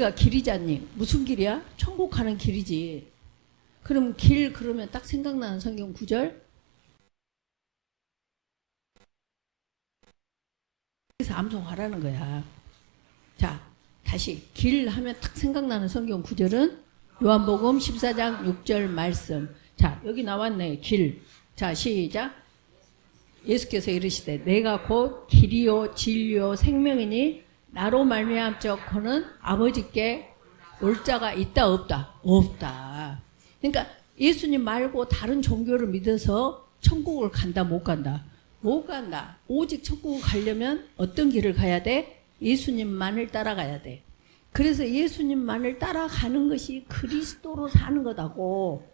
여기가 길이잖니. 무슨 길이야? 천국 가는 길이지. 그럼 길 그러면 딱 생각나는 성경 구절? 그래서 암송하라는 거야. 자, 다시 길 하면 딱 생각나는 성경 구절은 요한복음 14장 6절 말씀. 자, 여기 나왔네. 길. 자, 시작. 예수께서 이르시되 내가 곧 길이요 진리요 생명이니 나로 말미암자고는 아버지께 올 자가 있다 없다? 없다. 그러니까 예수님 말고 다른 종교를 믿어서 천국을 간다 못 간다? 못 간다. 오직 천국을 가려면 어떤 길을 가야 돼? 예수님만을 따라가야 돼. 그래서 예수님만을 따라가는 것이 그리스도로 사는 거다고.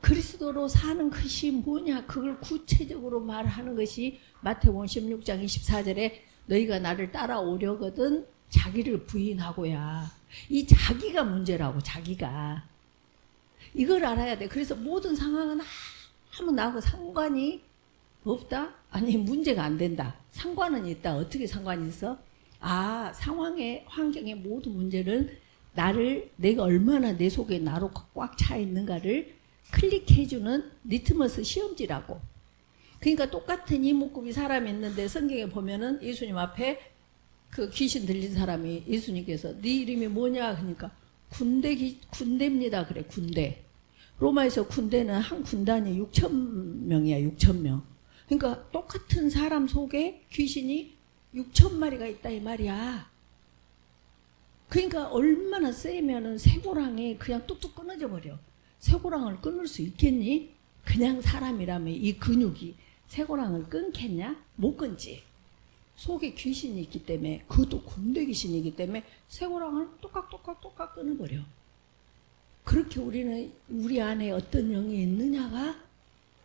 그리스도로 사는 것이 뭐냐? 그걸 구체적으로 말하는 것이 마태복음 16장 24절에 너희가 나를 따라오려거든 자기를 부인하고야. 이 자기가 문제라고. 자기가. 이걸 알아야 돼. 그래서 모든 상황은 아무 나하고 상관이 없다? 아니 문제가 안 된다. 상관은 있다. 어떻게 상관이 있어? 아, 상황의 환경의 모든 문제는 내가 얼마나 내 속에 나로 꽉 차 있는가를 클릭해주는 리트머스 시험지라고. 그러니까 똑같은 이목구비 사람이 있는데 성경에 보면은 예수님 앞에 그 귀신 들린 사람이 예수님께서 네 이름이 뭐냐 그러니까 군대입니다 그래. 군대. 로마에서 군대는 한 군단이 6,000명이야. 6,000명. 그러니까 똑같은 사람 속에 귀신이 6,000마리가 있다 이 말이야. 그러니까 얼마나 세면은 쇠고랑이 그냥 뚝뚝 끊어져 버려. 쇠고랑을 끊을 수 있겠니? 그냥 사람이라면 이 근육이 쇠고랑을 끊겠냐? 못 끊지. 속에 귀신이 있기 때문에, 그것도 군대 귀신이기 때문에 쇠고랑을 똑깍 끊어버려. 그렇게 우리는 우리 안에 어떤 영이 있느냐가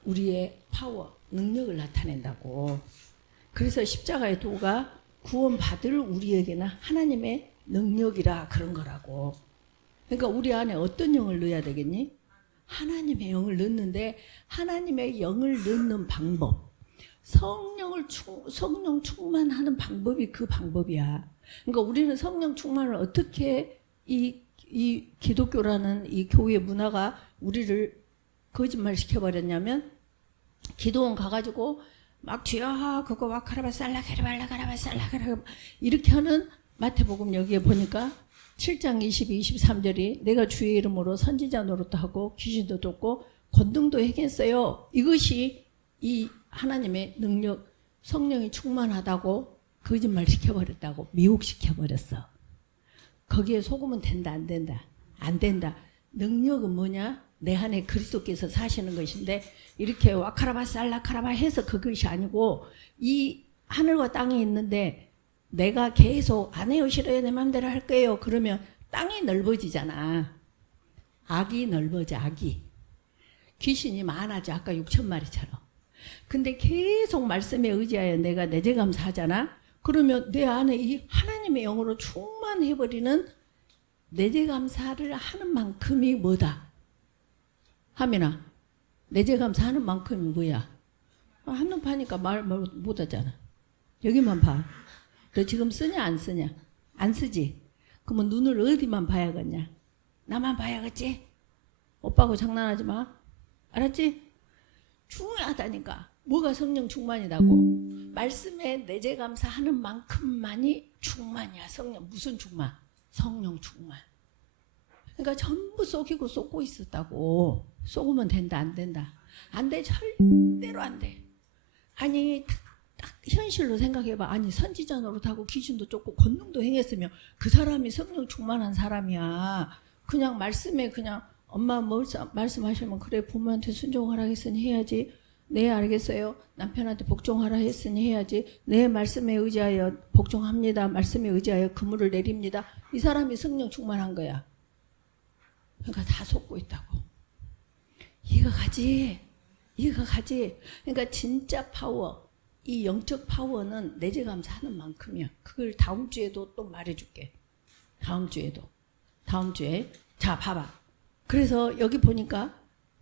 우리의 파워, 능력을 나타낸다고. 그래서 십자가의 도가 구원받을 우리에게는 하나님의 능력이라 그런 거라고. 그러니까 우리 안에 어떤 영을 넣어야 되겠니? 하나님의 영을 넣는데 하나님의 영을 넣는 방법, 성령 충만하는 방법이 그 방법이야. 그러니까 우리는 성령 충만을 어떻게 이 기독교라는 이 교회 문화가 우리를 거짓말 시켜버렸냐면, 기도원 가가지고 막 주여 그거 와카라바 살라카라발라카라바 살라카라 이렇게 하는 마태복음 여기에 보니까 7장 22, 23절이 내가 주의 이름으로 선지자 노릇도 하고 귀신도 쫓고 권능도 행했어요. 이것이 이 하나님의 능력, 성령이 충만하다고 거짓말 시켜버렸다고, 미혹시켜버렸어. 거기에 속으면 된다 안 된다? 안 된다. 능력은 뭐냐? 내 안에 그리스도께서 사시는 것인데 이렇게 와카라바 살라카라바 해서 그것이 아니고, 이 하늘과 땅이 있는데 내가 계속 안 해요 싫어요 내 마음대로 할 거예요 그러면 땅이 넓어지잖아. 악이 넓어져. 악이. 귀신이 많아져. 아까 6,000마리처럼. 근데 계속 말씀에 의지하여 내가 내재감사하잖아. 그러면 내 안에 이 하나님의 영으로 충만해버리는 내재감사를 하는 만큼이 뭐다? 하민아, 내재감사하는 만큼이 뭐야? 한눈 파니까 말 못하잖아. 여기만 봐. 너 지금 쓰냐 안 쓰냐? 안 쓰지? 그러면 눈을 어디만 봐야겠냐? 나만 봐야겠지? 오빠하고 장난하지 마. 알았지? 중요하다니까. 뭐가 성령 충만이라고? 말씀에 내재감사하는 만큼만이 충만이야. 성령. 무슨 충만? 성령 충만. 그러니까 전부 속이고 쏟고 있었다고. 쏟으면 된다 안 된다? 안 돼. 절대로 안 돼. 아니 딱 현실로 생각해봐. 아니 선지자 노릇하고 귀신도 쫓고 권능도 행했으면 그 사람이 성령 충만한 사람이야. 그냥 말씀에 그냥 엄마 말씀하시면 그래 부모한테 순종하라 했으니 해야지. 네 알겠어요. 남편한테 복종하라 했으니 해야지. 네 말씀에 의지하여 복종합니다. 말씀에 의지하여 그물을 내립니다. 이 사람이 성령 충만한 거야. 그러니까 다 속고 있다고. 이거 가지. 그러니까 진짜 파워, 이 영적 파워는 내재감사하는 만큼이야. 그걸 다음 주에도 또 말해줄게. 다음 주에. 자 봐봐. 그래서 여기 보니까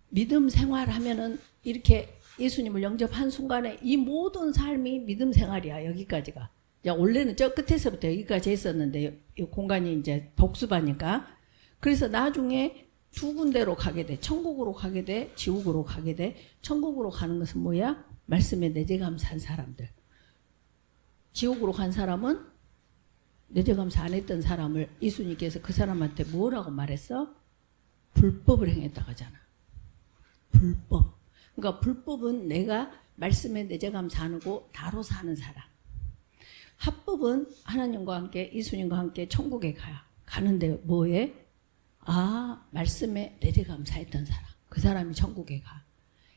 믿음 생활하면은 이렇게 예수님을 영접한 순간에 이 모든 삶이 믿음 생활이야. 여기까지가. 이제 원래는 저 끝에서부터 여기까지 했었는데 이 공간이 이제 복수하니까 그래서 나중에 두 군데로 가게 돼. 천국으로 가게 돼. 지옥으로 가게 돼. 천국으로 가는 것은 뭐야? 말씀에 내재감사한 사람들. 지옥으로 간 사람은 내재감사 안 했던 사람을 예수님께서 그 사람한테 뭐라고 말했어? 불법을 행했다고 하잖아. 불법. 그러니까 불법은 내가 말씀에 내재감사 안 하고 나로 사는 사람. 합법은 하나님과 함께 예수님과 함께 천국에 가는데 뭐해? 아, 말씀에 내재감사했던 사람. 그 사람이 천국에 가.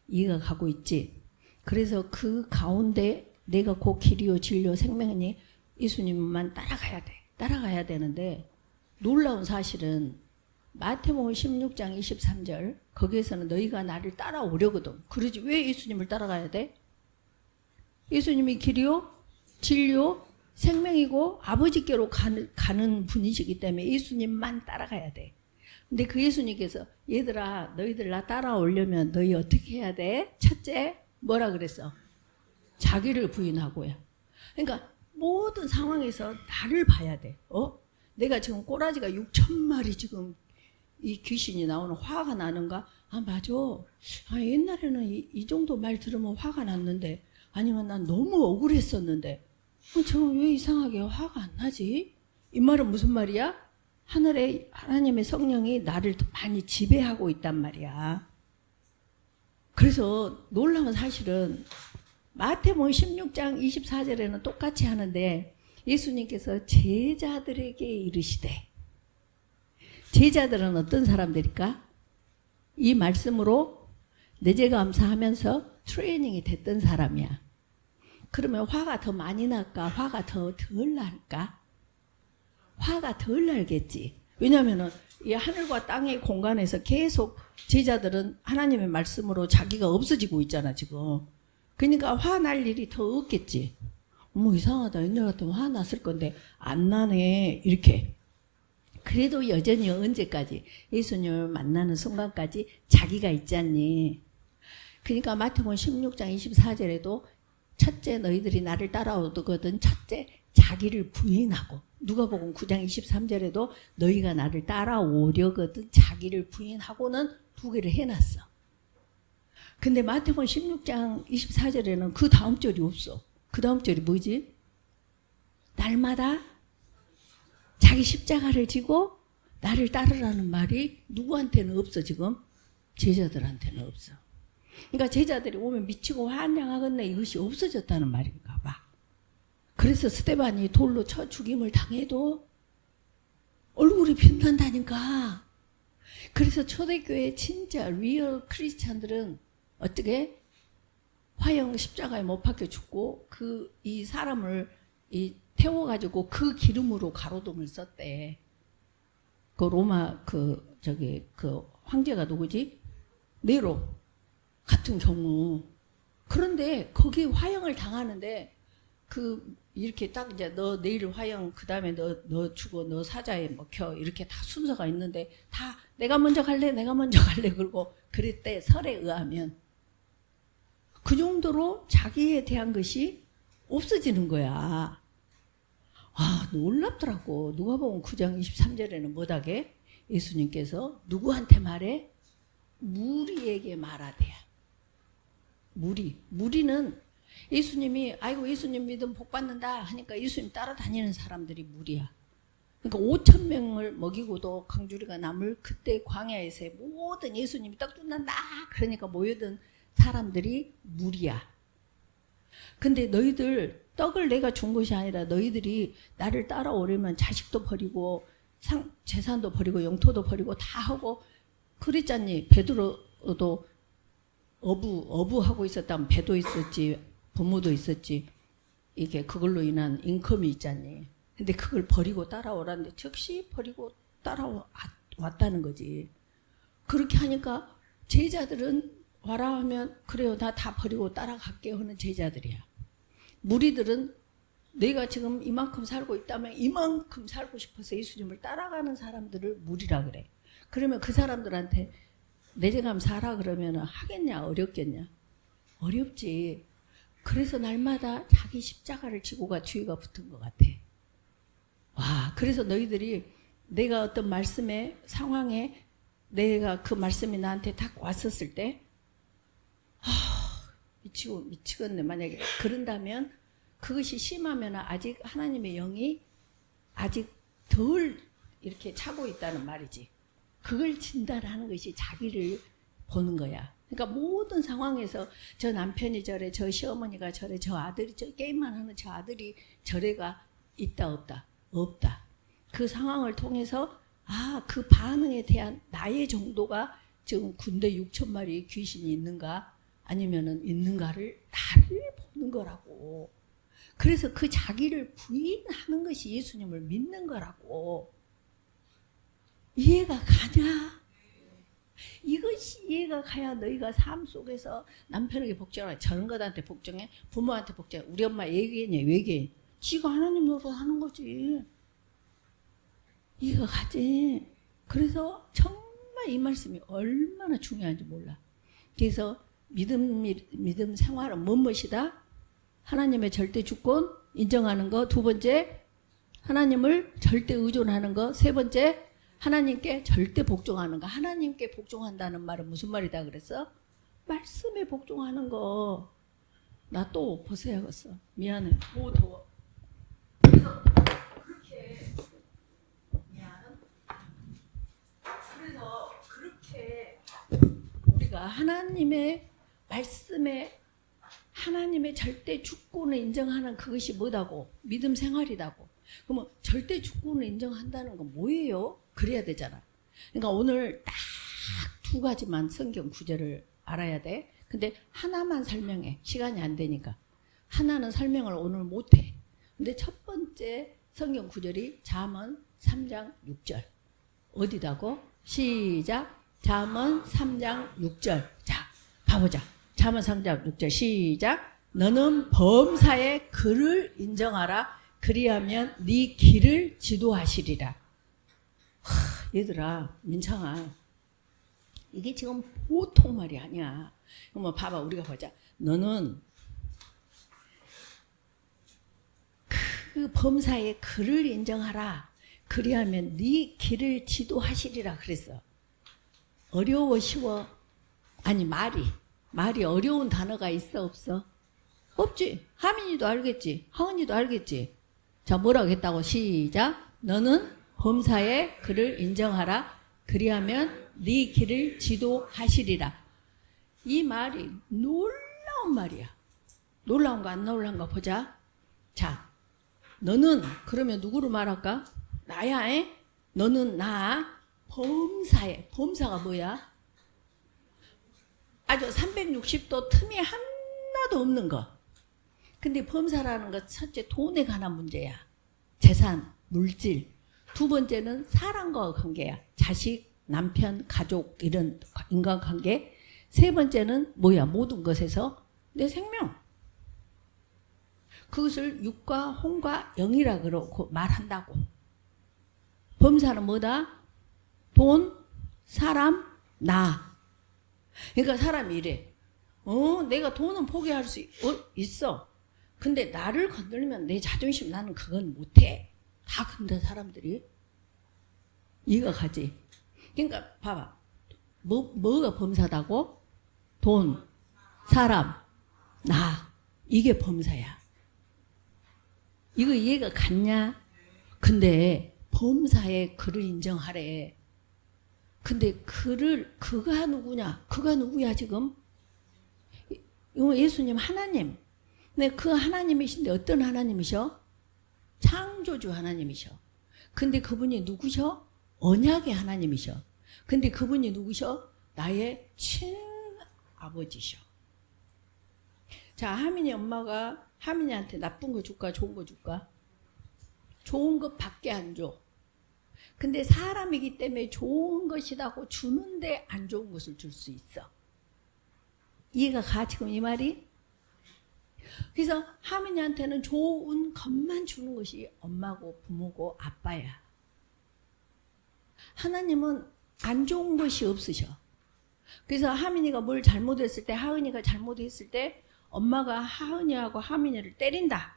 이해가 가고 있지? 그래서 그 가운데 내가 곧 길이요 진리요 생명이니 예수님만 따라가야 돼. 따라가야 되는데 놀라운 사실은 마태복음 16장 23절 거기에서는 너희가 나를 따라오려거든. 그러지 왜 예수님을 따라가야 돼? 예수님이 길이요 진리요 생명이고 아버지께로 가는 분이시기 때문에 예수님만 따라가야 돼. 근데 그 예수님께서 얘들아 너희들 나 따라오려면 너희 어떻게 해야 돼? 첫째 뭐라 그랬어? 자기를 부인하고요. 그러니까 모든 상황에서 나를 봐야 돼. 내가 지금 꼬라지가 6,000마리 지금 이 귀신이 나오는 화가 나는가? 아 맞아. 아, 옛날에는 이 정도 말 들으면 화가 났는데 아니면 난 너무 억울했었는데 저 왜 이상하게 화가 안 나지? 이 말은 무슨 말이야? 하늘에 하나님의 성령이 나를 많이 지배하고 있단 말이야. 그래서 놀라운 사실은 마태복음 16장 24절에는 똑같이 하는데 예수님께서 제자들에게 이르시되 제자들은 어떤 사람들일까? 이 말씀으로 내재감사하면서 트레이닝이 됐던 사람이야. 그러면 화가 더 많이 날까? 화가 더 덜 날까? 화가 덜 날겠지. 왜냐하면 이 하늘과 땅의 공간에서 계속 제자들은 하나님의 말씀으로 자기가 없어지고 있잖아 지금. 그러니까 화날 일이 더 없겠지. 어머 이상하다. 옛날 같으면 화 났을 건데 안 나네 이렇게. 그래도 여전히 언제까지? 예수님을 만나는 순간까지 자기가 있지 않니? 그러니까 마태복음 16장 24절에도 첫째 너희들이 나를 따라오거든 첫째 자기를 부인하고 누가복음 9장 23절에도 너희가 나를 따라오려거든 자기를 부인하고는 두 개를 해놨어. 근데 마태복음 16장 24절에는 그 다음 절이 없어. 그 다음 절이 뭐지? 날마다 자기 십자가를 지고 나를 따르라는 말이 누구한테는 없어 지금? 제자들한테는 없어. 그러니까 제자들이 오면 미치고 환장하겠네 이것이 없어졌다는 말인가 봐. 그래서 스데반이 돌로 쳐 죽임을 당해도 얼굴이 빛난다니까. 그래서 초대교회 진짜 리얼 크리스찬들은 어떻게 화형 십자가에 못 박혀 죽고 이 사람을 태워가지고 그 기름으로 가로등을 썼대. 그 로마 그 황제가 누구지? 네로 같은 경우. 그런데 거기 화형을 당하는데 이렇게 딱 이제 너 내일 화형 그 다음에 너 죽어 너 사자에 먹혀 이렇게 다 순서가 있는데 다 내가 먼저 갈래 그러고 그랬대. 설에 의하면 그 정도로 자기에 대한 것이 없어지는 거야. 아 놀랍더라고. 누가복음 9장 23절에는 뭐다게? 예수님께서 누구한테 말해? 무리에게 말하대요. 무리는 예수님이 아이고 예수님 믿으면 복 받는다 하니까 예수님 따라다니는 사람들이 무리야. 그러니까 5,000명을 먹이고도 강주리가 남을 그때 광야에서의 모든 예수님이 떡 준단다 그러니까 모여든 사람들이 무리야. 근데 너희들 떡을 내가 준 것이 아니라 너희들이 나를 따라오려면 자식도 버리고 재산도 버리고 영토도 버리고 다 하고 그랬잖니. 베드로도 어부하고 있었다면 배도 있었지 부모도 있었지. 이게 그걸로 인한 인컴이 있잖니. 근데 그걸 버리고 따라오라는데 즉시 버리고 따라왔다는 거지. 그렇게 하니까 제자들은 와라 하면 그래요 나 다 버리고 따라갈게 하는 제자들이야. 무리들은 내가 지금 이만큼 살고 있다면 이만큼 살고 싶어서 예수님을 따라가는 사람들을 무리라 그래. 그러면 그 사람들한테 내재감사하라 그러면 하겠냐 어렵겠냐? 어렵지. 그래서 날마다 자기 십자가를 지고가 주의가 붙은 것 같아. 와, 그래서 너희들이 내가 어떤 말씀에 상황에 내가 그 말씀이 나한테 딱 왔었을 때 미치겠네. 만약에 그런다면 그것이 심하면 아직 하나님의 영이 아직 덜 이렇게 차고 있다는 말이지. 그걸 진단하는 것이 자기를 보는 거야. 그러니까 모든 상황에서 저 남편이 저래, 저 시어머니가 저래, 저 아들이 저 게임만 하는 저 아들이 저래가 있다 없다. 없다. 그 상황을 통해서 그 반응에 대한 나의 정도가 지금 군대 6천 마리 귀신이 있는가 아니면은 있는가를 나를 보는 거라고. 그래서 그 자기를 부인하는 것이 예수님을 믿는 거라고. 이해가 가냐? 이것이 이해가 가야 너희가 삶 속에서 남편에게 복종하라. 저런 것한테 복종해? 부모한테 복종해? 우리 엄마 외계인이야, 외계인. 지가 하나님 노릇하는 거지. 이해가 가지. 그래서 정말 이 말씀이 얼마나 중요한지 몰라. 그래서 믿음 생활은 무엇이다? 하나님의 절대 주권 인정하는 거. 두 번째, 하나님을 절대 의존하는 거. 세 번째, 하나님께 절대 복종하는 거. 하나님께 복종한다는 말은 무슨 말이다 그랬어? 말씀에 복종하는 거. 나 또 벗어야겠어. 미안해. 오, 더워. 그래서 그렇게 그래서 그렇게 우리가 하나님의 말씀에 하나님의 절대 주권을 인정하는 그것이 뭐다고? 믿음 생활이다고. 그러면 절대 주권을 인정한다는 건 뭐예요? 그래야 되잖아. 그러니까 오늘 딱 두 가지만 성경 구절을 알아야 돼. 근데 하나만 설명해. 시간이 안 되니까. 하나는 설명을 오늘 못해. 근데 첫 번째 성경 구절이 잠언 3장 6절. 어디다고? 시작. 잠언 3장 6절. 자, 봐보자. 잠언 3장 6절 시작. 너는 범사의 그를 인정하라. 그리하면 네 길을 지도하시리라. 얘들아, 민창아, 이게 지금 보통 말이 아니야. 그럼 봐봐, 우리가 보자. 너는 그 범사의 그를 인정하라. 그리하면 네 길을 지도하시리라 그랬어. 어려워 쉬워? 아니 말이 어려운 단어가 있어 없어? 없지. 하민이도 알겠지. 하은이도 알겠지. 자, 뭐라고 했다고? 시작. 너는 범사의 그를 인정하라. 그리하면 네 길을 지도하시리라. 이 말이 놀라운 말이야. 놀라운가 안 놀라운가 보자. 자, 너는 그러면 누구를 말할까? 나야. 너는 나 범사에. 범사가 뭐야? 아주 360도 틈이 하나도 없는 거. 근데 범사라는 건 첫째 돈에 관한 문제야. 재산, 물질. 두 번째는 사람과 관계야. 자식, 남편, 가족 이런 인간관계. 세 번째는 뭐야? 모든 것에서 내 생명. 그것을 육과 혼과 영이라 그러고 말한다고. 범사는 뭐다? 돈, 사람, 나. 그러니까 사람이 이래. 내가 돈은 포기할 수 있어. 근데 나를 건들면 내 자존심 나는 그건 못해. 다 근데 사람들이. 이거 가지. 그러니까 봐봐. 뭐가 범사다고? 돈, 사람, 나. 이게 범사야. 이거 이해가 갔냐? 근데 범사에 그를 인정하래. 근데 그가 누구냐? 그가 누구야 지금? 예수님 하나님. 근데 그 하나님이신데 어떤 하나님이셔? 창조주 하나님이셔. 근데 그분이 누구셔? 언약의 하나님이셔. 근데 그분이 누구셔? 나의 친아버지셔. 자, 하민이 엄마가 하민이한테 나쁜 거 줄까? 좋은 거 줄까? 좋은 것밖에 안 줘. 근데 사람이기 때문에 좋은 것이라고 주는데 안 좋은 것을 줄 수 있어. 이해가 가 지금 이 말이? 그래서 하민이한테는 좋은 것만 주는 것이 엄마고 부모고 아빠야. 하나님은 안 좋은 것이 없으셔. 그래서 하민이가 뭘 잘못했을 때, 하은이가 잘못했을 때 엄마가 하은이하고 하민이를 때린다.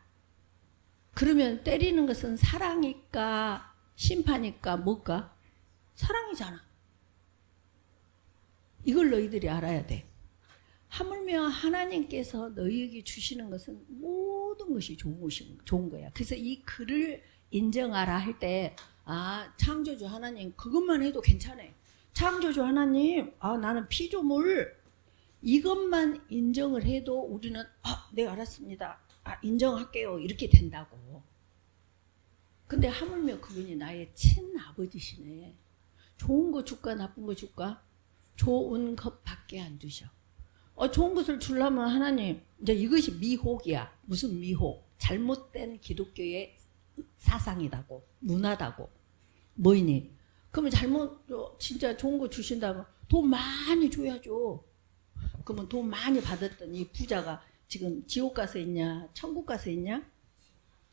그러면 때리는 것은 사랑일까 심판일까 뭘까? 사랑이잖아. 이걸 너희들이 알아야 돼. 하물며 하나님께서 너희에게 주시는 것은 모든 것이 좋은 거야. 그래서 이 글을 인정하라 할 때 창조주 하나님 그것만 해도 괜찮아. 창조주 하나님 나는 피조물 이것만 인정을 해도 우리는 네 알았습니다. 인정할게요. 이렇게 된다고. 근데 하물며 그분이 나의 친아버지시네. 좋은 거 줄까 나쁜 거 줄까? 좋은 것밖에 안 주셔. 좋은 것을 주려면 하나님 이제 이것이 미혹이야. 무슨 미혹? 잘못된 기독교의 사상이다고 문화다고. 뭐이니? 그러면 진짜 좋은 거 주신다면 돈 많이 줘야죠. 그러면 돈 많이 받았던 이 부자가 지금 지옥 가서 있냐? 천국 가서 있냐?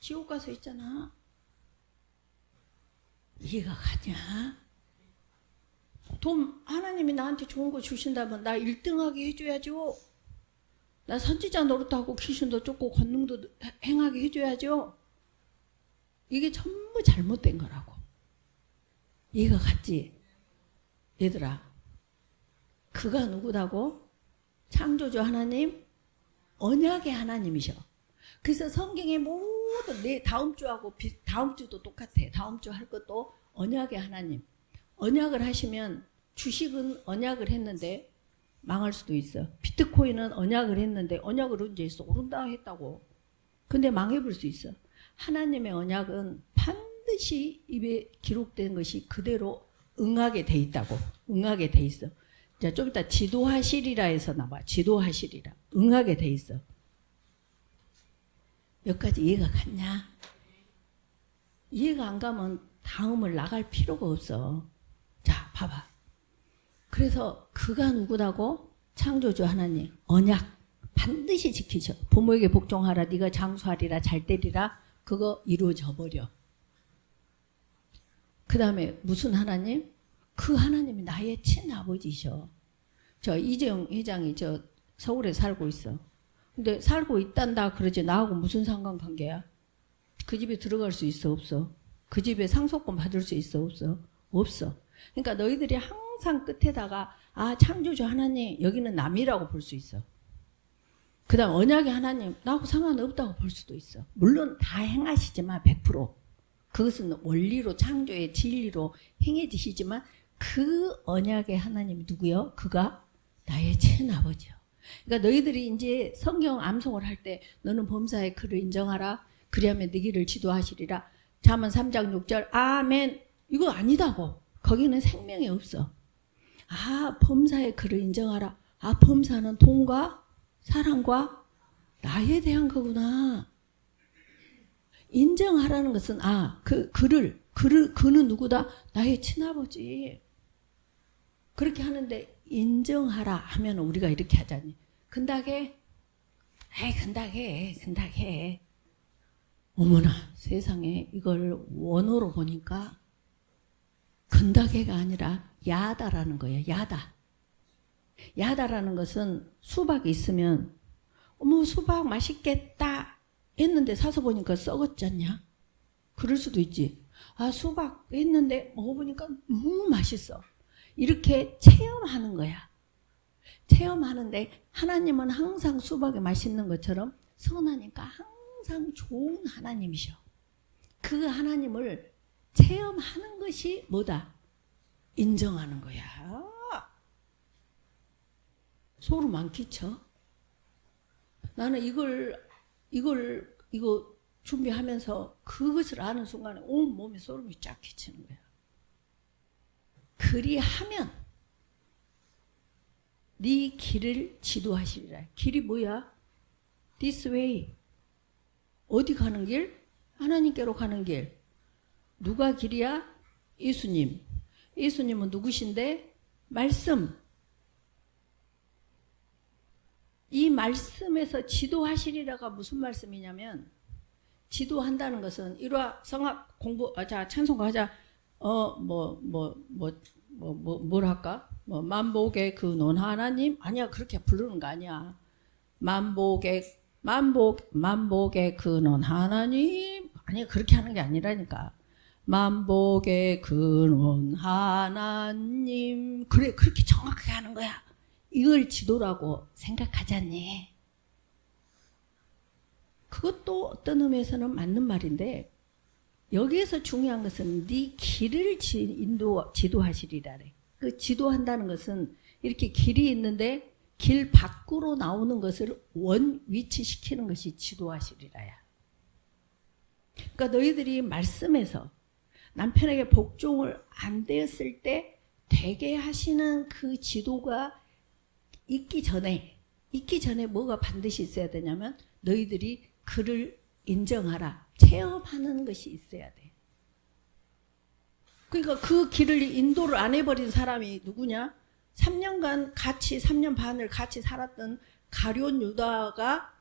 지옥 가서 있잖아. 이해가 가냐? 하나님이 나한테 좋은 거 주신다면 나 1등하게 해줘야죠. 나 선지자 노릇하고 귀신도 쫓고 권능도 행하게 해줘야죠. 이게 전부 잘못된 거라고. 이해가 갔지? 얘들아, 그가 누구다고? 창조주 하나님, 언약의 하나님이셔. 그래서 성경의 모든 다음 주도 똑같아. 다음 주 할 것도 언약의 하나님. 언약을 하시면 주식은 언약을 했는데 망할 수도 있어. 비트코인은 언약을 했는데 언약을 언제 했어? 오른다 했다고. 근데 망해볼 수 있어. 하나님의 언약은 반드시 입에 기록된 것이 그대로 응하게 돼 있다고. 응하게 돼 있어. 자, 좀 이따 지도하시리라 해서 나와. 지도하시리라. 응하게 돼 있어. 여기까지 이해가 갔냐? 이해가 안 가면 다음을 나갈 필요가 없어. 자, 봐봐. 그래서 그가 누구라고? 창조주 하나님. 언약 반드시 지키셔. 부모에게 복종하라. 네가 장수하리라. 잘 되리라. 그거 이루어져 버려. 그 다음에 무슨 하나님? 그 하나님이 나의 친아버지셔. 저 이재용 회장이 저 서울에 살고 있어. 근데 살고 있단다 그러지 나하고 무슨 상관관계야? 그 집에 들어갈 수 있어 없어? 그 집에 상속권 받을 수 있어 없어? 없어. 그러니까 너희들이 항상 끝에다가 창조주 하나님 여기는 남이라고 볼 수 있어. 그 다음 언약의 하나님 나하고 상관없다고 볼 수도 있어. 물론 다 행하시지만 100% 그것은 원리로 창조의 진리로 행해지시지만 그 언약의 하나님이 누구요? 그가 나의 친아버지요. 그러니까 너희들이 이제 성경 암송을 할 때 너는 범사의 글을 인정하라. 그리하면 네 길을 지도하시리라. 잠언 3장 6절 아멘. 이거 아니다고. 거기는 생명이 없어. 범사의 글을 인정하라. 범사는 돈과 사랑과 나에 대한 거구나. 인정하라는 것은 그는 누구다? 나의 친아버지. 그렇게 하는데 인정하라 하면 우리가 이렇게 하자니. 근다게? 근다게. 어머나 세상에 이걸 원어로 보니까 근다게가 아니라 야다라는 거예요. 야다라는 것은 수박이 있으면 어머 수박 맛있겠다 했는데 사서 보니까 썩었잖냐? 그럴 수도 있지. 수박 했는데 먹어보니까 너무 맛있어. 이렇게 체험하는 거야. 체험하는데 하나님은 항상 수박이 맛있는 것처럼 선하니까 항상 좋은 하나님이셔. 그 하나님을 체험하는 것이 뭐다? 인정하는 거야. 소름 안 끼쳐? 나는 이거 준비하면서 그것을 아는 순간에 온 몸에 소름이 쫙 끼치는 거야. 그리하면 네 길을 지도하시리라. 길이 뭐야? This way. 어디 가는 길? 하나님께로 가는 길. 누가 길이야? 예수님. 예수님은 누구신데? 말씀. 이 말씀에서 지도하시리라가 무슨 말씀이냐면 지도한다는 것은 이리와 성악 공부 자 찬송가 하자. 뭘 할까? 만복의 그 논 하나님? 아니야. 그렇게 부르는 거 아니야. 만복의 근원 하나님. 아니 그렇게 하는 게 아니라니까. 만복의 근원 하나님. 그래 그렇게 정확하게 하는 거야. 이걸 지도라고 생각하지 않니? 그것도 어떤 의미에서는 맞는 말인데 여기에서 중요한 것은 네 길을 지도하시리라. 그 지도한다는 것은 이렇게 길이 있는데 길 밖으로 나오는 것을 위치시키는 것이 지도하시리라야. 그러니까 너희들이 말씀에서 남편에게 복종을 안 되었을 때 되게 하시는 그 지도가 있기 전에 뭐가 반드시 있어야 되냐면 너희들이 그를 인정하라. 체험하는 것이 있어야 돼. 그러니까 그 길을 인도를 안 해버린 사람이 누구냐? 3년 반을 같이 살았던 가룟 유다가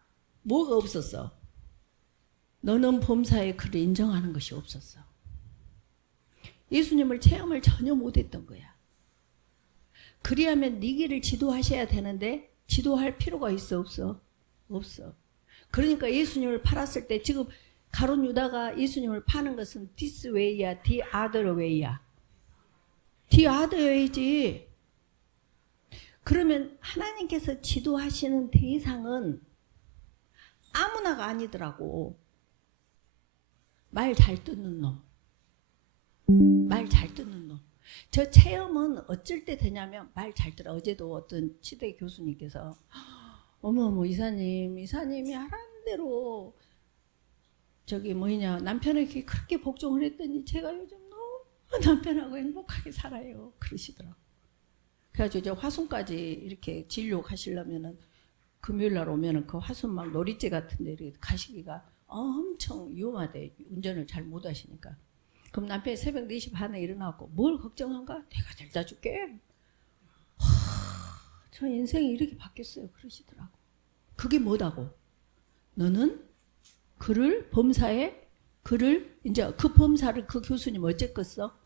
뭐가 없었어? 너는 범사에 그를 인정하는 것이 없었어. 예수님을 체험을 전혀 못했던 거야. 그리하면 네 길을 지도하셔야 되는데 지도할 필요가 있어 없어? 없어. 그러니까 예수님을 팔았을 때 지금 가룟 유다가 예수님을 파는 것은 this way야, the other way야. the other way지. 그러면 하나님께서 지도하시는 대상은 아무나가 아니더라고. 말 잘 듣는 놈. 말 잘 듣는 놈. 저 체험은 어쩔 때 되냐면 말 잘 들어. 어제도 어떤 치대 교수님께서 어머 이사님이 하라는 대로 저기 뭐냐 남편에게 그렇게 복종을 했더니 제가 요즘 너무 남편하고 행복하게 살아요. 그러시더라고. 그래가지고 이제 화순까지 이렇게 진료 가시려면은 금요일 날 오면은 그 화순 막 놀이제 같은 데 이렇게 가시기가 엄청 위험하대. 운전을 잘 못 하시니까. 그럼 남편이 새벽 4시 반에 일어나고 뭘 걱정한가? 내가 데려다 줄게. 저 인생이 이렇게 바뀌었어요. 그러시더라고. 그게 뭐다고? 너는 그를 이제 그 범사를 그 교수님 어쨌겠어?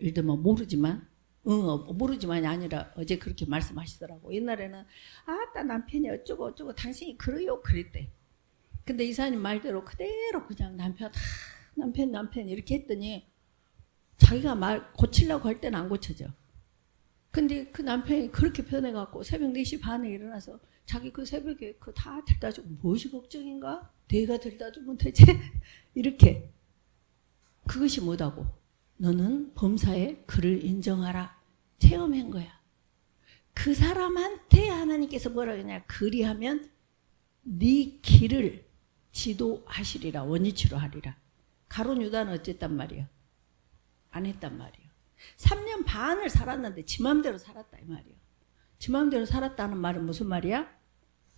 예를 들면 모르지만이 아니라 어제 그렇게 말씀하시더라고. 옛날에는 아따 남편이 어쩌고 당신이 그래요 그랬대. 근데 이사님 말대로 그대로 그냥 남편 이렇게 했더니 자기가 말 고치려고 할 때는 안 고쳐져. 근데 그 남편이 그렇게 변해갖고 새벽 4시 반에 일어나서 자기 그 새벽에 그 다 데려다 주고 무엇이 걱정인가? 내가 데려다 주면 되지? 이렇게. 그것이 뭐다고? 너는 범사에 그를 인정하라. 체험한 거야. 그 사람한테 하나님께서 뭐라 그러냐? 그리하면 네 길을 지도하시리라. 원위치로 하리라. 가룟 유다는 어쨌단 말이야? 안 했단 말이야. 3년 반을 살았는데 지 맘대로 살았다 이 말이야. 지 맘대로 살았다는 말은 무슨 말이야?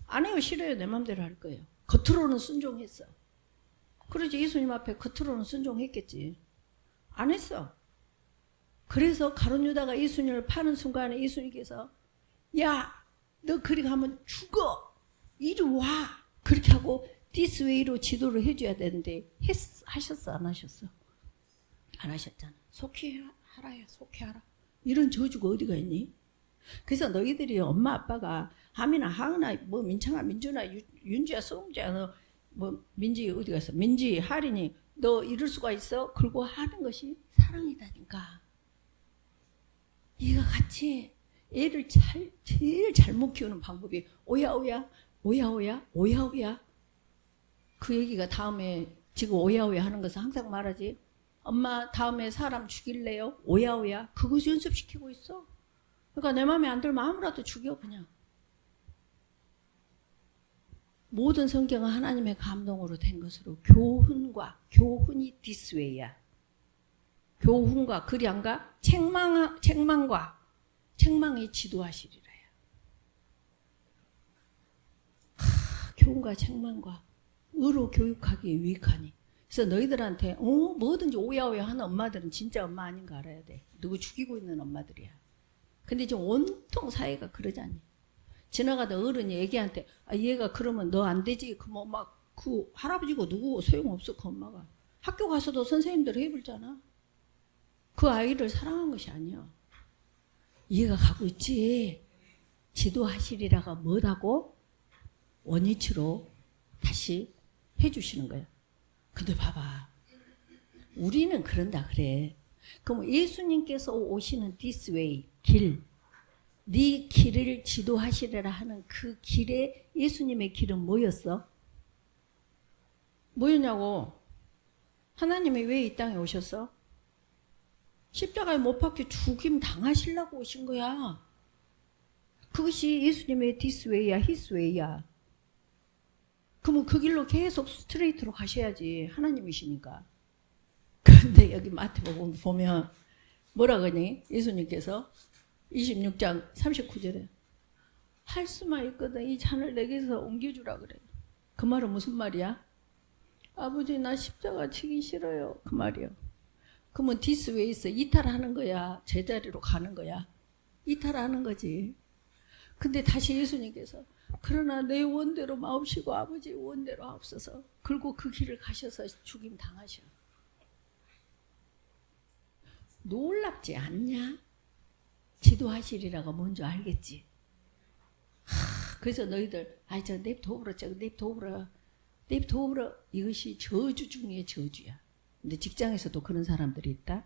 안 해요. 싫어요. 내 맘대로 할 거예요. 겉으로는 순종했어. 그러지 예수님 앞에 겉으로는 순종했겠지. 안 했어. 그래서 가룟 유다가 예수님을 파는 순간에 예수님께서 야, 너 그리 가면 죽어. 이리 와. 그렇게 하고 this way로 지도를 해줘야 되는데 하셨어? 안 하셨어? 안 하셨잖아. 속히 하라야. 속히 하라. 이런 저주가 어디가 있니? 그래서 너희들이 엄마 아빠가 하민아 하은아 뭐 민창아 민준아 윤주야 수음주야 너 뭐 민지 어디 갔어? 민지 하린이 너 이럴 수가 있어? 그러고 하는 것이 사랑이다니까. 얘가 같이 애를 제일 잘못 키우는 방법이 오야오야 그 얘기가 다음에 지금 오야오야 하는 것은 항상 말하지. 엄마 다음에 사람 죽일래요? 오야오야. 그것을 연습시키고 있어. 그러니까 내 마음에 안 들면 아무라도 죽여 그냥. 모든 성경은 하나님의 감동으로 된 것으로 교훈이 this way야. 교훈과 그량과 책망이 지도하시리라야. 교훈과 책망과 의로 교육하기에 유익하니. 그래서 너희들한테 뭐든지 오야오야 하는 엄마들은 진짜 엄마 아닌 거 알아야 돼. 누구 죽이고 있는 엄마들이야. 근데 지금 온통 사회가 그러잖니. 지나가다 어른이 애기한테 얘가 그러면 너 안 되지. 그 뭐 막 그 할아버지고 누구 소용없어 그 엄마가. 학교 가서도 선생님들 해불잖아. 그 아이를 사랑한 것이 아니야. 이해가 가고 있지. 지도하시리라가 뭐다고? 원위치로 다시 해주시는 거예요. 근데 봐봐, 우리는 그런다 그래. 그럼 예수님께서 오시는 this way, 길, 네 길을 지도하시리라 하는 그 길에 예수님의 길은 뭐였어? 뭐였냐고. 하나님이 왜 이 땅에 오셨어? 십자가에 못 박혀 죽임 당하시려고 오신 거야. 그것이 예수님의 this way야, his way야. 그러면 그 길로 계속 스트레이트로 가셔야지, 하나님이시니까. 그런데 여기 마태복음 보면 뭐라 그러니? 예수님께서 26장 39절에 할 수만 있거든 이 잔을 내게서 옮겨주라 그래. 그 말은 무슨 말이야? 아버지 나 십자가 지기 싫어요, 그 말이요. 그러면 this way 있어. 이탈하는 거야, 제자리로 가는 거야. 이탈하는 거지. 근데 다시 예수님께서 그러나 내 원대로 마옵시고 아버지 원대로 하옵소서. 그리고 그 길을 가셔서 죽임 당하셔. 놀랍지 않냐? 지도하시리라고 뭔지 알겠지? 그래서 너희들 저 냅둬버려, 저거 냅둬버려. 이것이 저주 중에 저주야. 근데 직장에서도 그런 사람들이 있다.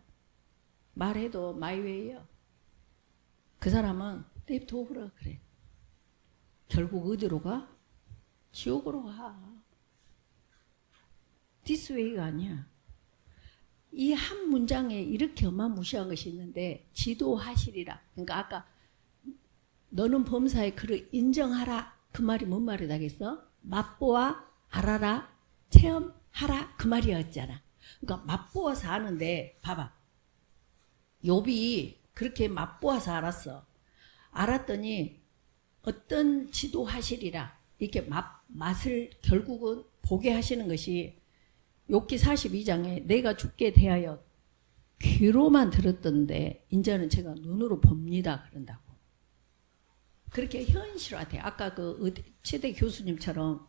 말해도 마이웨이야. 그 사람은 냅둬버려 그래. 결국 어디로 가? 지옥으로 가. this way가 아니야. 이 한 문장에 이렇게 어마무시한 것이 있는데 지도하시리라. 그러니까 아까 너는 범사의 그를 인정하라. 그 말이 뭔 말이다겠어? 맛보아 알아라. 체험하라. 그 말이었잖아. 그러니까 맛보아서 아는데 봐봐. 욥이 그렇게 맛보아서 알았어. 알았더니 어떤 지도하시리라. 이렇게 맛을 결국은 보게 하시는 것이 욥기 42장에 내가 죽게 대하여 귀로만 들었던데 이제는 제가 눈으로 봅니다. 그런다고. 그렇게 현실화돼. 아까 그 치대 교수님처럼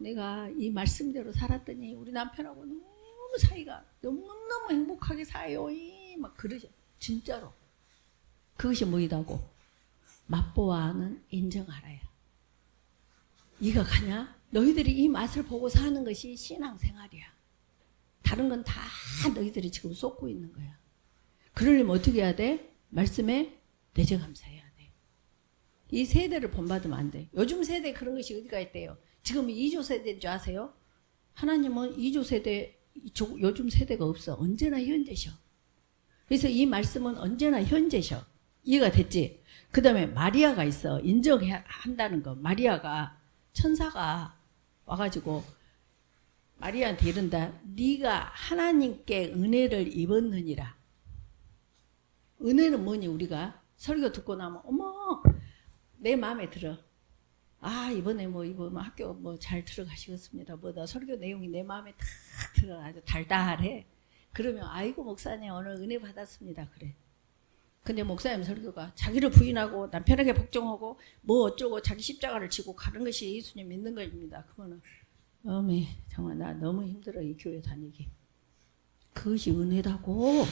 내가 이 말씀대로 살았더니 우리 남편하고 너무 사이가 너무너무 행복하게 살아요. 막 그러죠. 진짜로. 그것이 뭐이다고? 맛보아는 인정하라야. 이가 가냐? 너희들이 이 맛을 보고 사는 것이 신앙생활이야. 다른 건 다 너희들이 지금 쏟고 있는 거야. 그러려면 어떻게 해야 돼? 말씀에 내재 감사해야 돼. 이 세대를 본받으면 안 돼. 요즘 세대 그런 것이 어디가 있대요? 지금 2조 세대인 줄 아세요? 하나님은 2조 세대, 요즘 세대가 없어. 언제나 현재셔. 그래서 이 말씀은 언제나 현재셔. 이해가 됐지? 그 다음에 마리아가 있어. 인정한다는 거. 마리아가 천사가 와가지고 마리아한테 이른다. 네가 하나님께 은혜를 입었느니라. 은혜는 뭐니? 우리가 설교 듣고 나면 어머 내 마음에 들어. 이번에 이번 학교 잘 들어가시겠습니다. 나 설교 내용이 내 마음에 탁 들어. 아주 달달해. 그러면 아이고 목사님 오늘 은혜 받았습니다. 그래. 근데 목사님 설교가 자기를 부인하고 남편에게 복종하고 어쩌고 자기 십자가를 지고 가는 것이 예수님 믿는 것입니다. 그거는 어메 정말 나 너무 힘들어 이 교회 다니기. 그것이 은혜다고.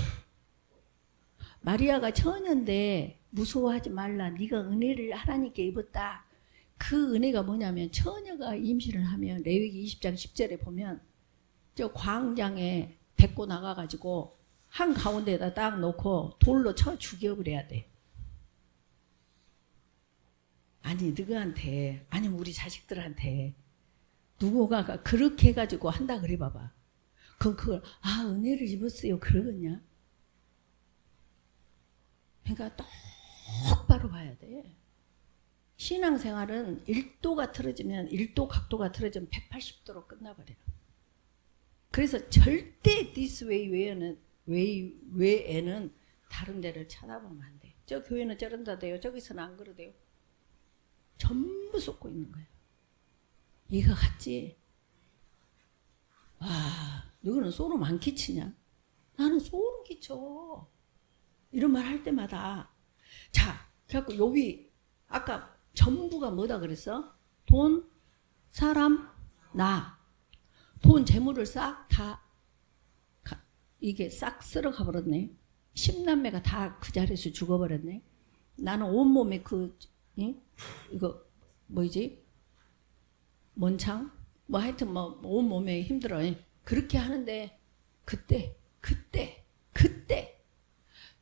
마리아가 처녀인데 무서워하지 말라. 네가 은혜를 하나님께 입었다. 그 은혜가 뭐냐면 처녀가 임신을 하면 레위기 20장 10절에 보면 저 광장에 데리고 나가가지고 한 가운데다 딱 놓고 돌로 쳐 죽여버려야 돼. 아니 너희한테 아니면 우리 자식들한테 누구가 그렇게 해가지고 한다 그래 봐봐. 그럼 그걸 은혜를 입었어요 그러겠냐? 그러니까 똑바로 봐야 돼. 신앙생활은 1도가 틀어지면 1도 각도가 틀어지면 180도로 끝나버려. 그래서 절대 this way 외에는 다른 데를 찾아보면 안 돼. 저 교회는 저런다 돼요. 저기서는 안 그러대요. 전부 쏟고 있는 거예요. 이거 같지? 너는 소름 안 끼치냐? 나는 소름 끼쳐. 이런 말 할 때마다. 자, 그래갖고 욥이 아까 전부가 뭐다 그랬어? 돈, 사람, 나. 돈, 재물을 싹 다 이게 싹 쓸어가 버렸네. 10남매가 다 그 자리에서 죽어버렸네. 나는 온몸에 이거 뭐지? 먼창 뭐 하여튼 뭐 온몸에 힘들어. 그렇게 하는데 그때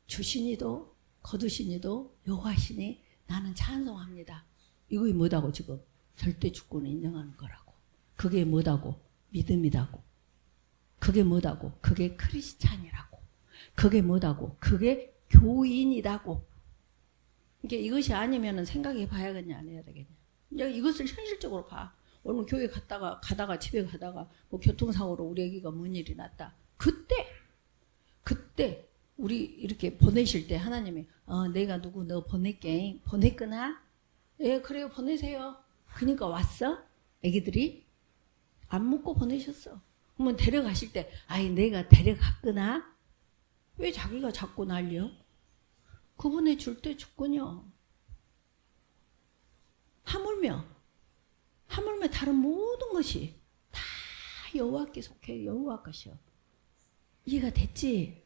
주신이도 거두신이도 여호와시니 나는 찬송합니다. 이거 뭐다고 지금 절대 주권을 인정하는 거라고. 그게 뭐다고 믿음이다고. 그게 뭐다고 그게 크리스찬이라고. 그게 뭐다고 그게 교인이라고. 이게 이것이 아니면은 생각해 봐야겠냐 안 해야 되겠냐. 이제 이것을 현실적으로 봐. 오늘 교회 가다가 집에 가다가 뭐 교통사고로 우리 애기가 뭔 일이 났다. 그때 우리 이렇게 보내실 때 하나님이 내가 누구 너 보낼게. 보냈구나? 예 그래요 보내세요. 그러니까 왔어? 애기들이? 안 묻고 보내셨어. 그러면 데려가실 때 아이 내가 데려갔구나? 왜 자기가 자꾸 날려? 그분의 줄 때 주군요. 하물며 다른 모든 것이 다 여호와께 속해. 여호와 것이요. 이해가 됐지?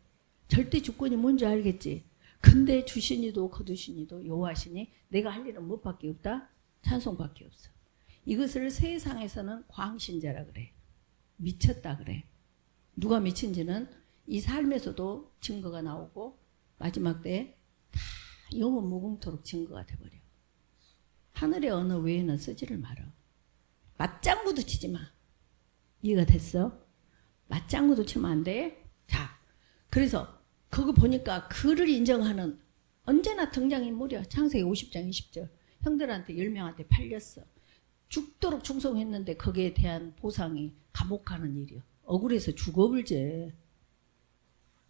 절대 주권이 뭔지 알겠지? 근데 주신이도 거두신이도 여호와시니 내가 할 일은 무엇밖에 없다? 찬송밖에 없어. 이것을 세상에서는 광신자라 그래. 미쳤다 그래. 누가 미친지는 이 삶에서도 증거가 나오고 마지막 때에 다 영원 무궁토록 증거가 돼버려. 하늘의 언어 외에는 쓰지를 말아. 맞장구도 치지 마. 이해가 됐어? 맞장구도 치면 안 돼. 자, 그래서 그거 보니까 그를 인정하는 언제나 등장인물이야. 창세기 50장 20절. 형들한테 10명한테 팔렸어. 죽도록 충성했는데 거기에 대한 보상이 감옥 가는 일이야. 억울해서 죽어불제.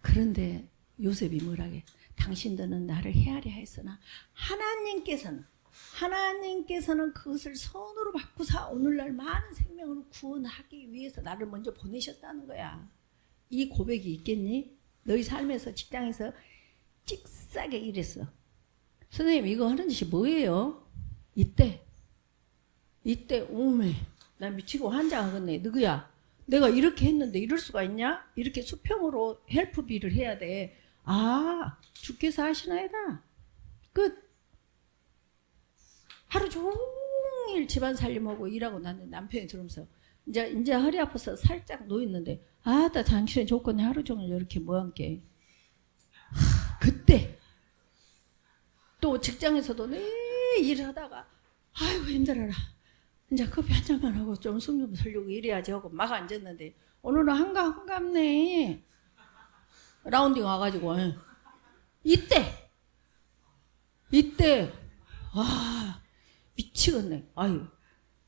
그런데 요셉이 뭐라게? 당신들은 나를 헤아려 했으나 하나님께서는 그것을 선으로 바꾸사 오늘날 많은 생명을 구원하기 위해서 나를 먼저 보내셨다는 거야. 이 고백이 있겠니? 너희 삶에서 직장에서 찍싸게 일했어. 선생님 이거 하는 짓이 뭐예요? 이때 오메 나 미치고 환장하겠네. 누구야? 내가 이렇게 했는데 이럴 수가 있냐? 이렇게 수평으로 헬프비를 해야 돼. 아 주께서 하시나이다. 끝. 하루 종일 집안 살림하고 일하고 나는 남편이 들으면서 이제 허리 아파서 살짝 누워있는데 나 당신의 조건이 하루 종일 이렇게 뭐한게. 그때 또 직장에서도 일을 하다가 아이고 힘들어라. 이제 커피 한 잔만 하고 좀 숨 좀 살려고 일해야지 하고 막 앉았는데 오늘은 한갑네. 라운딩 와가지고 이때 와 미치겠네. 아유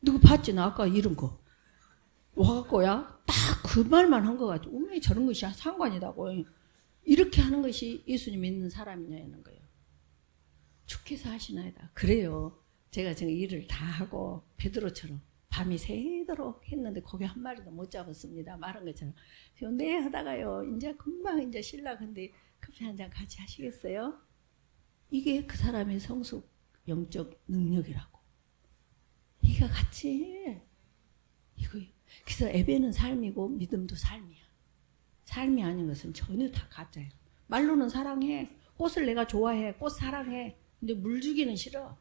누구 봤지 나 아까 이런 거 와갖고야 딱 그 말만 한 거 가지고 왜 저런 것이 상관이다고. 이렇게 하는 것이 예수님 믿는 사람이냐는 거예요. 주께서 하시나이다. 그래요. 제가 지금 일을 다 하고 베드로처럼 밤이 새도록 했는데 고기 한 마리도 못 잡았습니다. 말한 것처럼. 네 하다가요. 이제 금방 이제 신라 근데 커피 한 잔 같이 하시겠어요? 이게 그 사람의 성숙 영적 능력이라고. 이가 같이 이거. 그래서 예배는 삶이고 믿음도 삶이야. 삶이 아닌 것은 전혀 다 가짜예요. 말로는 사랑해. 꽃을 내가 좋아해. 꽃 사랑해. 근데 물 주기는 싫어.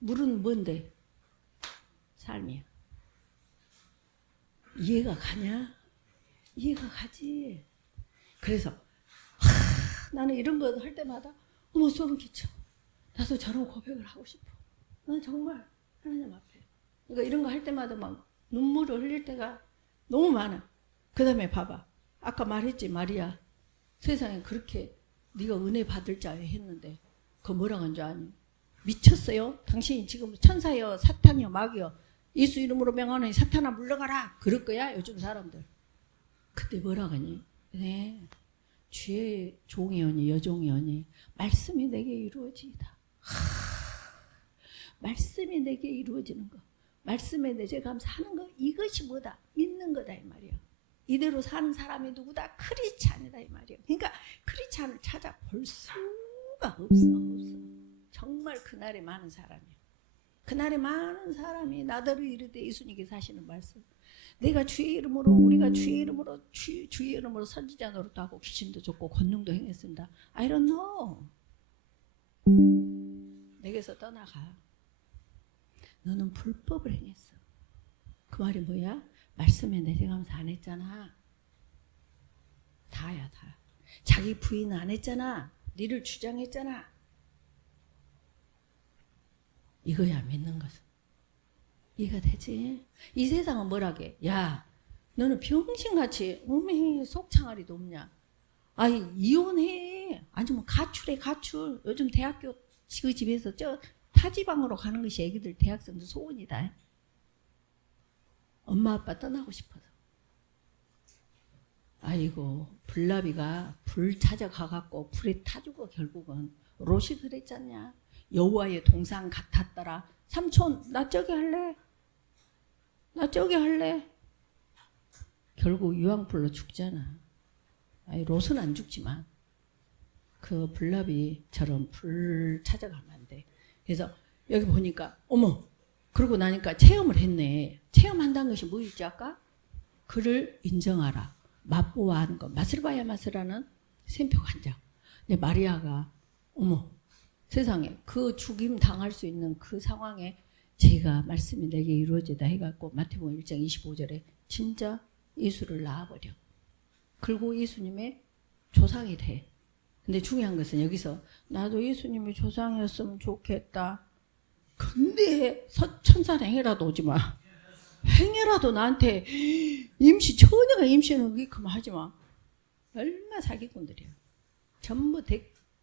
물은 뭔데? 삶이야. 이해가 가냐? 이해가 가지. 그래서 나는 이런 거 할 때마다 어머 소름 끼쳐. 나도 저런 고백을 하고 싶어. 난 정말 하나님 앞에. 그러니까 이런 거 할 때마다 막 눈물을 흘릴 때가 너무 많아. 그 다음에 봐봐. 아까 말했지 마리아. 세상에 그렇게 네가 은혜 받을 자여 했는데 그거 뭐라고 한 줄 아니? 미쳤어요? 당신이 지금 천사여 사탄이여 마귀여 예수 이름으로 명하노니 사탄아 물러가라. 그럴 거야 요즘 사람들. 그때 뭐라고 하니? 네. 주의 종이오니 여종이오니 말씀이 내게 이루어지이다. 말씀이 내게 이루어지는 거. 말씀에 내재 감사하는 거. 이것이 뭐다? 믿는 거다 이 말이야. 이대로 사는 사람이 누구다? 크리스찬이다 이 말이야. 그러니까 크리스찬을 찾아볼 수가 없어. 정말 그날에 많은 사람이야. 그날에 많은 사람이 나더러 이르되 예수님께서 하시는 말씀. 내가 주의 이름으로 우리가 주의 이름으로 선지자 노릇도 하고 귀신도 쫓고 권능도 행했습니다. I don't know. 내게서 떠나가. 너는 불법을 행했어. 그 말이 뭐야? 말씀에 내세가면서 안 했잖아. 다야 다. 자기 부인 안 했잖아. 니를 주장했잖아. 이거야 믿는 것은. 이해가 되지? 이 세상은 뭐라게? 야, 너는 병신같이 어메 속창아리도 없냐? 아니 이혼해. 아니면 가출해 가출. 요즘 대학교 그 집에서 저 타지방으로 가는 것이 애기들 대학생들 소원이다. 엄마 아빠 떠나고 싶어서. 아이고 불나비가 불 찾아가갖고 불에 타주고 결국은 롯이 그랬잖냐. 여호와의 동상 같았더라. 삼촌 나 저기 할래. 나 저기 할래. 결국 유황불로 죽잖아. 아니 롯은 안 죽지만 그 불나비처럼 불 찾아가면 안 돼. 그래서 여기 보니까 어머 그러고 나니까 체험을 했네. 체험한다는 것이 뭐였지 아까? 그를 인정하라. 맛보아 하는 거. 맛을 봐야 맛을 하는 샘표 간장. 근데 마리아가 어머 세상에 그 죽임 당할 수 있는 그 상황에 제가 말씀이 내게 이루어지다 해갖고 마태복음 1장 25절에 진짜 예수를 낳아버려. 그리고 예수님의 조상이 돼. 근데 중요한 것은 여기서 나도 예수님이 조상이었으면 좋겠다. 근데 천사행해라도 오지 마. 행해라도 나한테 임신 처녀가 임신은 그만 하지 마. 얼마나 사기꾼들이야. 전부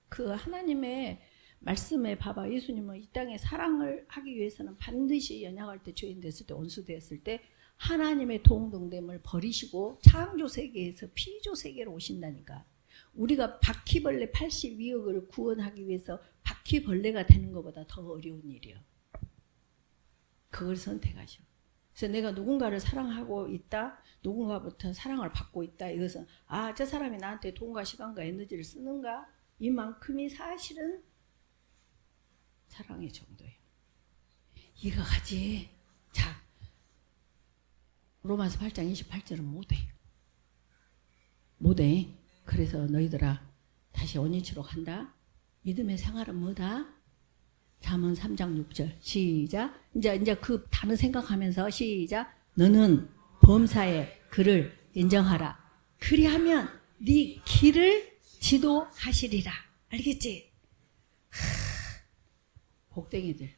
그 하나님의 말씀에 봐봐. 예수님은 이 땅에 사랑을 하기 위해서는 반드시 연약할 때 죄인 됐을 때 원수 됐을 때 하나님의 동등됨을 버리시고 창조 세계에서 피조 세계로 오신다니까. 우리가 바퀴벌레 82억을 구원하기 위해서 바퀴벌레가 되는 것보다 더 어려운 일이야. 그걸 선택하셔. 그래서 내가 누군가를 사랑하고 있다, 누군가부터 사랑을 받고 있다. 이것은 저 사람이 나한테 돈과 시간과 에너지를 쓰는가? 이만큼이 사실은 사랑의 정도예요. 이거 가지. 자, 로마서 8장 28절은 못해. 못해. 그래서 너희들아 다시 원위치로 간다. 믿음의 생활은 뭐다? 잠언 3장 6절 시작. 이제 그 단어 생각하면서 시작. 너는 범사에 그를 인정하라. 그리하면 네 길을 지도하시리라. 알겠지? 복댕이들.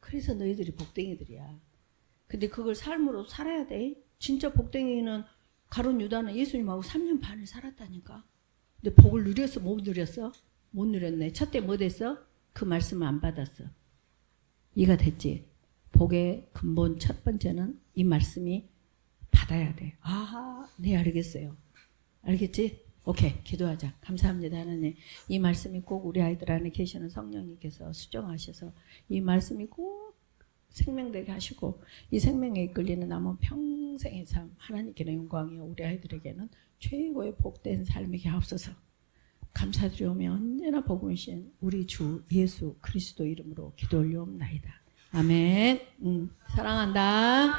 그래서 너희들이 복댕이들이야. 근데 그걸 삶으로 살아야 돼. 진짜 복댕이는 가룟 유다는 예수님하고 3년 반을 살았다니까. 근데 복을 누렸어? 못 누렸어? 못 누렸네. 첫 때 뭐 됐어? 그 말씀을 안 받았어. 이해가 됐지? 복의 근본 첫 번째는 이 말씀이 받아야 돼. 네 알겠어요. 알겠지? 오케이, 기도하자. 감사합니다 하나님. 이 말씀이 꼭 우리 아이들 안에 계시는 성령님께서 수정하셔서 이 말씀이 꼭 생명되게 하시고 이 생명에 이끌리는 남은 평생의 삶 하나님께 영광이요 우리 아이들에게는 최고의 복된 삶이게 하옵소서. 감사드리오며 언제나 복음이신 우리 주 예수 그리스도 이름으로 기도 올리옵나이다. 아멘. 사랑한다.